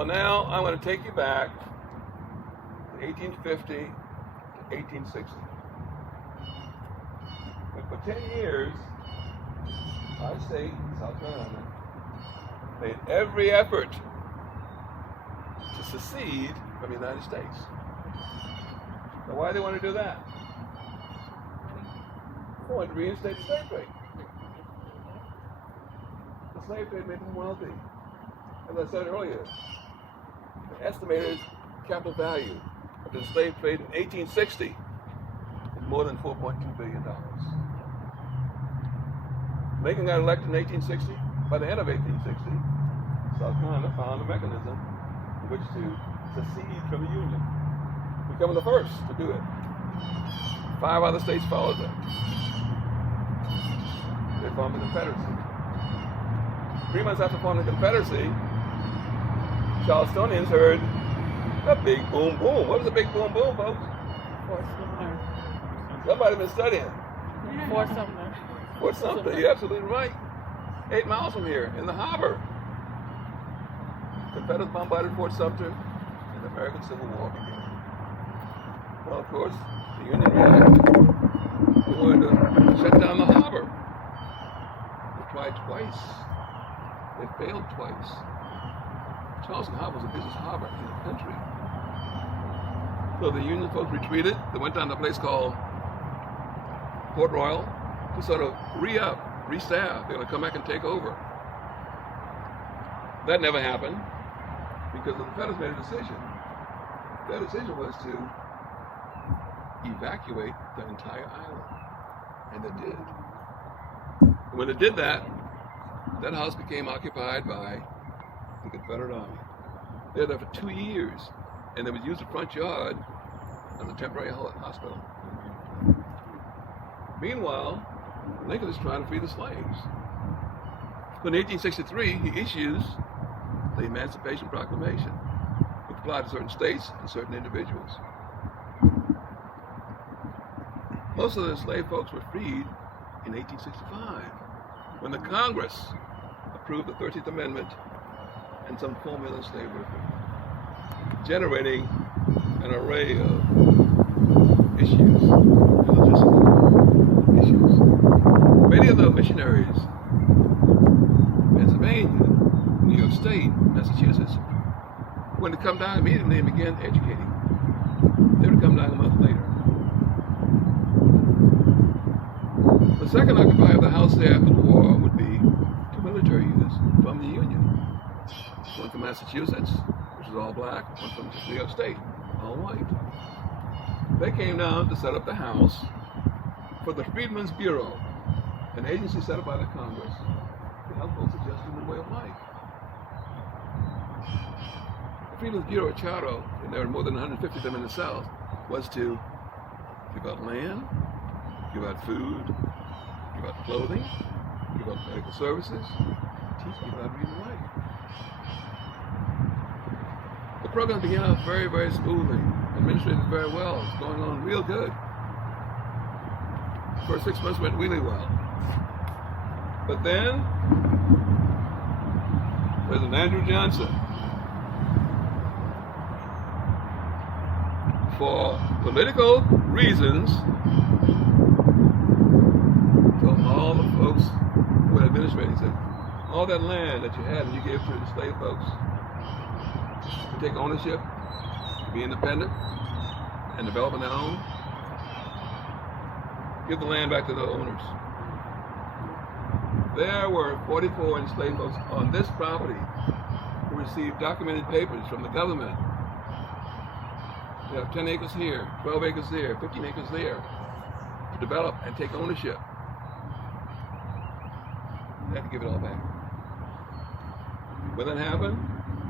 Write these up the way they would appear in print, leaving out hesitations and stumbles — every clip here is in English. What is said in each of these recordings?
Well, now I'm going to take you back to 1850 to 1860. And for 10 years, our state, South Carolina, made every effort to secede from the United States. Now, why do they want to do that? They want to reinstate the slave trade. The slave trade made them wealthy. As I said earlier, the estimated capital value of the slave trade in 1860 is more than $4.2 billion. Lincoln got elected in 1860. By the end of 1860, South Carolina found a mechanism in which to secede from the Union, becoming the first to do it. 5 other states followed them. They formed the Confederacy. 3 months after forming the Confederacy, Charlestonians heard a big boom boom. What was a big boom boom, folks? Fort Sumter. Somebody been studying. Fort Sumter. Fort Sumter, you're absolutely right. 8 miles from here, in the harbor. Confederates bombarded Fort Sumter, and the American Civil War began. Well, of course, the Union reacted. They wanted to shut down the harbor. They tried twice. They failed twice. Charleston Harbor was the busiest harbor in the country. So the Union folks retreated. They went down to a place called Port Royal to sort of re-up, restaff. They're going to come back and take over. That never happened because the Confederates made a decision. Their decision was to evacuate the entire island. And they did. And when they did that, that house became occupied by the Confederate Army. They were there for 2 years, and they would use the front yard as a temporary hospital. Meanwhile, Lincoln is trying to free the slaves. In 1863, he issues the Emancipation Proclamation, which applied to certain states and certain individuals. Most of the slave folks were freed in 1865, when the Congress approved the 13th Amendment and some 4 million slave workers, generating an array of issues, logistical issues. Many of the missionaries, Pennsylvania, New York State, Massachusetts, when they come down immediately and begin educating, they would come down a month later. The second occupier of the house there after the war would be 2 military units from the Union. One from Massachusetts, which is all black, one from New York State, all white. They came down to set up the house for the Freedmen's Bureau, an agency set up by the Congress to help folks adjust to the way of life. The Freedmen's Bureau charter, and there were more than 150 of them in the South, was to give out land, give out food, give out clothing, give out medical services, teach people how to read and write. The program began out very, very smoothly, administrated very well. It's going on real good. The first 6 months went really well. But then, President Andrew Johnson, for political reasons, told all the folks who were administrating, said, all that land that you had and you gave to the slave folks, to take ownership, to be independent, and develop on their own, give the land back to the owners. There were 44 enslaved folks on this property who received documented papers from the government. They have 10 acres here, 12 acres there, 15 acres there, to develop and take ownership. They had to give it all back. When that happened,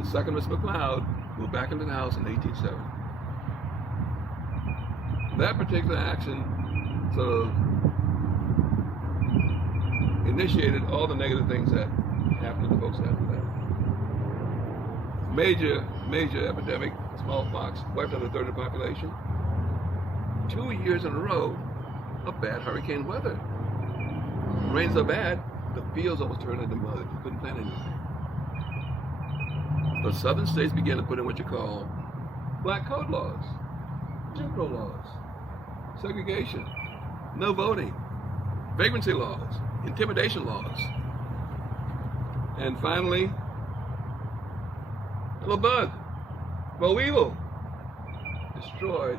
the second Mr. McLeod moved back into the house in 1870. That particular action sort of initiated all the negative things that happened to the folks after that. Major epidemic, smallpox, wiped out a third of the population. 2 years in a row of bad hurricane weather. Rains so bad, the fields almost turned into mud. You couldn't plant anything. the southern states began to put in what you call black code laws, Jim Crow laws, segregation, no voting, vagrancy laws, intimidation laws. And finally, a little bug, bo weevil, destroyed,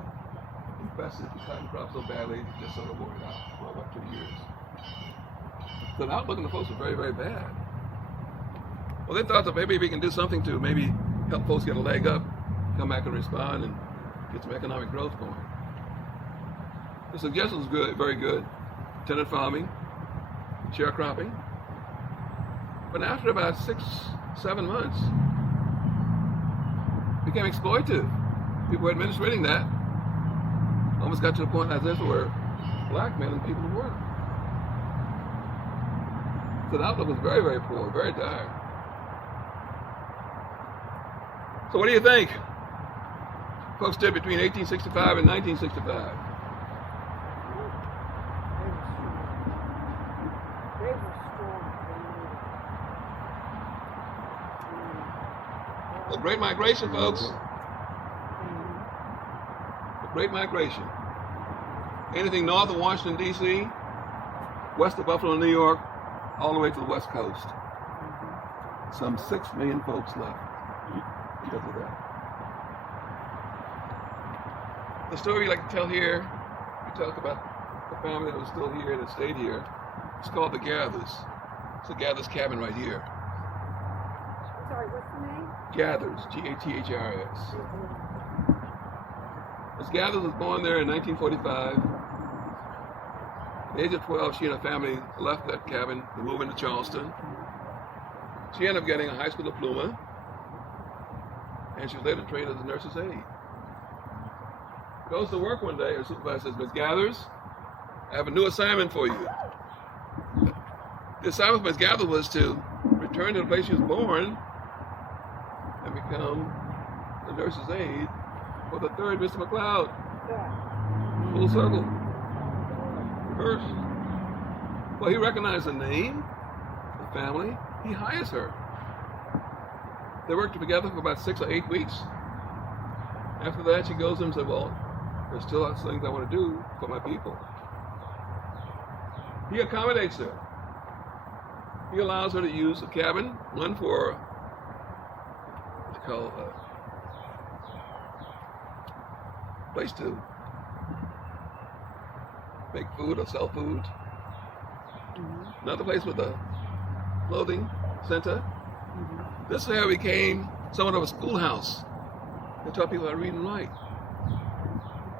infested the cotton crop so badly, just sort of wore it out for about 2 years. So the outlook on the folks was very, very bad. Well, they thought that maybe we can do something to maybe help folks get a leg up, come back and respond, and get some economic growth going. The suggestion was good, very good. Tenant farming, sharecropping. But after about 6-7 months, it became exploitative. People were administrating that. Almost got to the point as if it were blackmailing people to work. So the outlook was very, very poor, very dire. So what do you think folks did between 1865 and 1965? The Great Migration, folks. The Great Migration. Anything north of Washington, D.C., west of Buffalo, New York, all the way to the West Coast. Some 6 million folks left because of that. The story we like to tell here, we talk about the family that was still here, that stayed here. It's called the Gathers. It's the Gathers cabin right here. Sorry, what's the name? Gathers, G-A-T-H-R-S. Miss Gathers was born there in 1945. At the age of 12, she and her family left that cabin to move into Charleston. She ended up getting a high school diploma, and she was later trained as a nurse's aide. Goes to work one day, her supervisor says, Miss Gathers, I have a new assignment for you. The assignment for Miss Gathers was to return to the place she was born and become the nurse's aide for the third Mr. McLeod. Yeah. Full circle. First. Well, he recognized the name, the family. He hires her. They worked together for about 6 or 8 weeks. After that, she goes to him and says, well, there's still lots of things I want to do for my people. He accommodates her. He allows her to use the cabin, one for what you call a place to make food or sell food. Mm-hmm. Another place with a clothing center. Mm-hmm. This area became somewhat of a schoolhouse. They taught people how to read and write.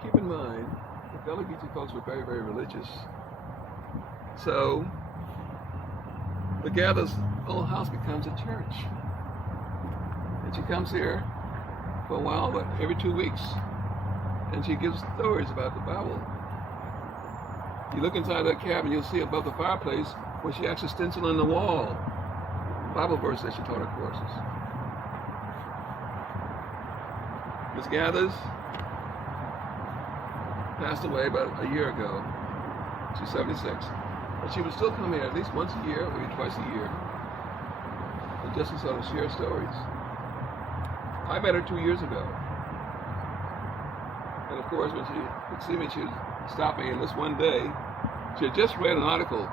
Keep in mind, the Gullah Geechee folks were very, very religious. So, the Gathers' old house becomes a church. And she comes here for a while, but every 2 weeks, and she gives stories about the Bible. You look inside that cabin, you'll see above the fireplace where she actually stenciled on the wall Bible verse that she taught her courses. Miss Gathers passed away about a year ago. She's 76. But she would still come here at least once a year, maybe twice a year, and just to sort of share stories. I met her 2 years ago. And of course, when she would see me, she would stop me. And this one day, she had just read an article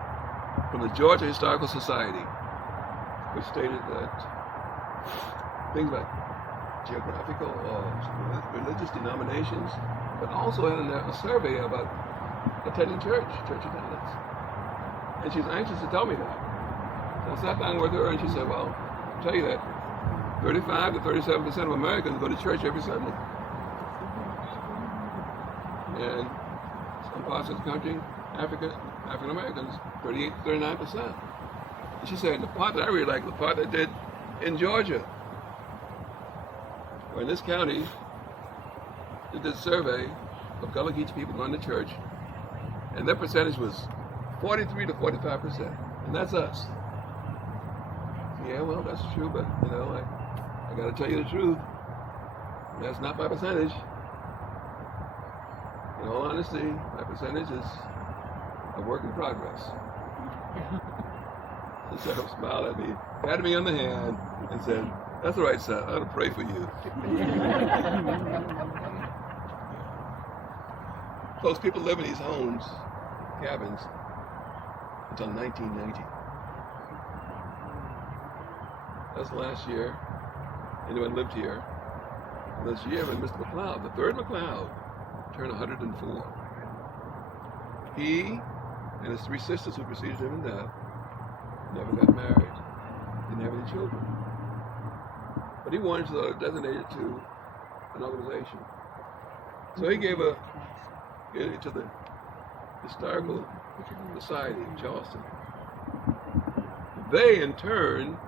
from the Georgia Historical Society, which stated that things like geographical or religious denominations, but also had a survey about attending church attendance. And she was anxious to tell me that. So I sat down with her and she said, well, I'll tell you that 35 to 37% of Americans go to church every Sunday. And some parts of the country, African Americans, 38 to 39%. And she said, the part that I really like, the part they did in Georgia, where in this county, they did a survey of Gullah Geechee people going to church, and their percentage was 43 to 45%, and that's us. Yeah, well, that's true, but you know, I got to tell you the truth. That's not my percentage. In all honesty, my percentage is a work in progress. She sort of smiled at me, patted me on the hand, and said, That's all right, son. I ought to pray for you. Those people live in these homes, cabins, until 1990. That's last year. Anyone lived here? This year when Mr. McLeod, the third McLeod, turned 104. He and his three sisters who preceded him in death never got married, didn't have any children. But he wanted to designate it to an organization. So he gave it to the Historical Society in Charleston. They, in turn,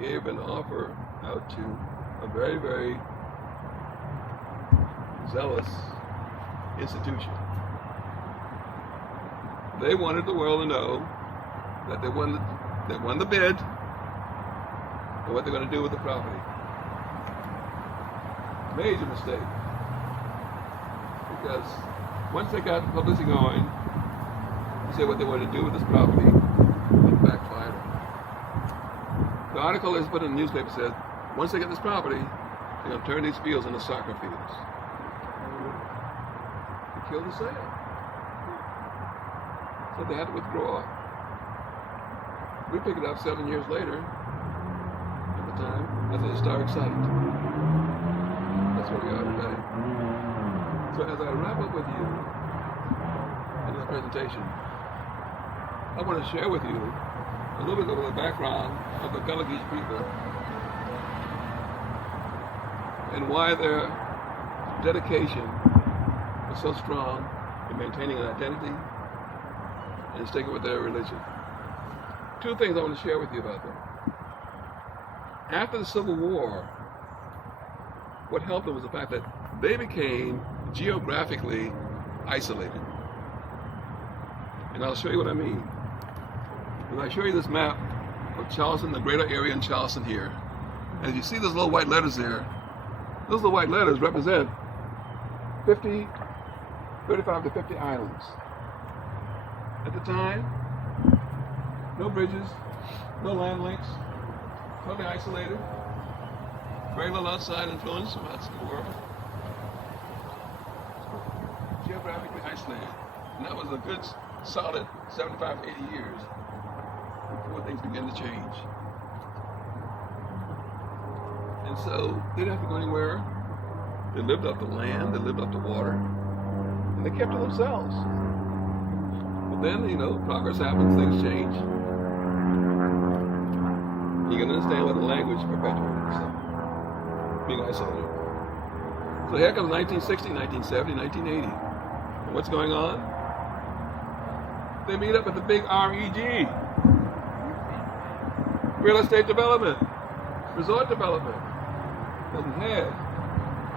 gave an offer out to a very, very zealous institution. They wanted the world to know that they won the bid and what they're going to do with the property. Major mistake. Because once they got the publicity going, they said what they wanted to do with this property, it backfired. The article that's put in the newspaper said, once they get this property, they're going to turn these fields into soccer fields. They killed the sale. So they had to withdraw. We picked it up 7 years later, at the time, as a historic site. That's where we are today. So as I wrap up with you in this presentation, I want to share with you a little bit of the background of the Gullah Geechee people and why their dedication was so strong in maintaining an identity and sticking with their religion. Two things I want to share with you about them. After the Civil War, what helped them was the fact that they became geographically isolated. And I'll show you what I mean. When I show you this map of Charleston, the greater area in Charleston here, and you see those little white letters there, those little white letters represent 35 to 50 islands. At the time, no bridges, no land links, totally isolated, very little outside influence from outside the world. Geographically isolated. And that was a good, solid 75 to 80 years before things began to change. And so they didn't have to go anywhere. They lived off the land, they lived off the water, and they kept to themselves. But then, progress happens, things change. You can understand why the language perpetuated itself, being isolated. So here comes 1960, 1970, 1980. And what's going on? They meet up at the big REG, real estate development, resort development. Hilton Head,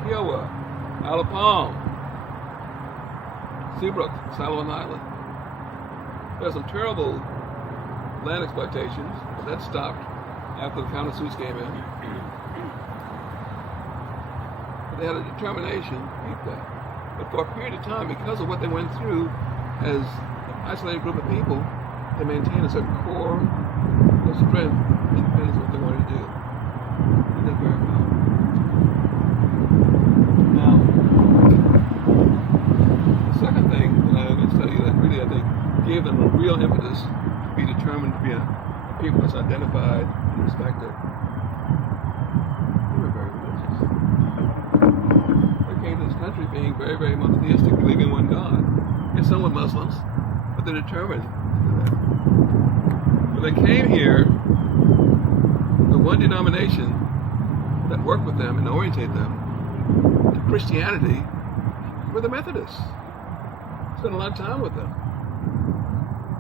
Kiowa, Isle of Palm, Seabrook, Solomon Island. There's some terrible land exploitations, but that stopped after the counter-suits came in. But they had a determination to keep that. But for a period of time, because of what they went through as an isolated group of people, they maintained a certain core of strength, independence of what they wanted to do. And they're very powerful. Now, the second thing that I'm going to tell you that really, I think, gave them a real impetus to be determined to be a people that's identified and respected. They were very religious. They came to this country being very, very monotheistic, believing in one God. And some were Muslims, but they're determined to do that. When they came here, the one denomination that worked with them and oriented them to Christianity were the Methodists. Spent a lot of time with them.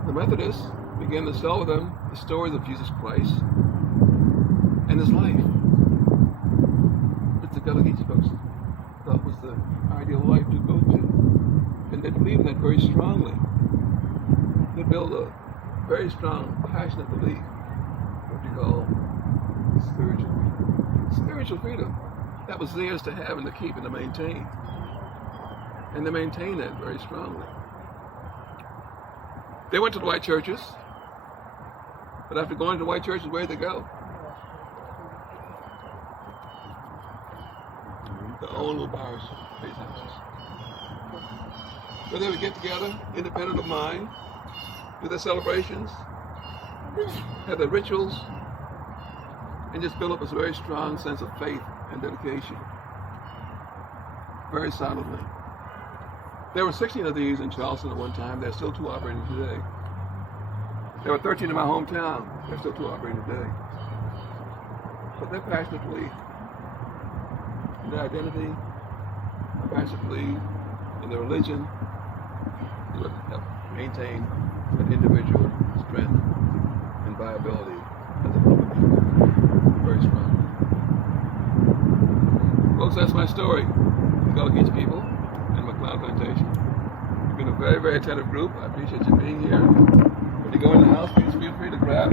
The Methodists began to sell with them the stories of Jesus Christ and his life, which the Gullah Geechee folks thought was the ideal life to go to. And they believed in that very strongly. They built a very strong, passionate belief, what you call spiritual freedom. Spiritual freedom. That was theirs to have and to keep and to maintain. And they maintained that very strongly. They went to the white churches, but after going to the white churches, where'd they go? their own little bars, base houses. So they would get together, independent of mine, do their celebrations, have their rituals, and just build up this very strong sense of faith and dedication. Very solidly. There were 16 of these in Charleston at one time. There's still 2 operating today. There were 13 in my hometown. There's still 2 operating today. But they're passionately in their identity, passionately in their religion, they have maintained an individual strength and viability as a group of people. Very strong. Folks, that's my story. The Gullah Geechee people and McLeod Plantation. You've been a very, very attentive group. I appreciate you being here. When you go in the house, please feel free to grab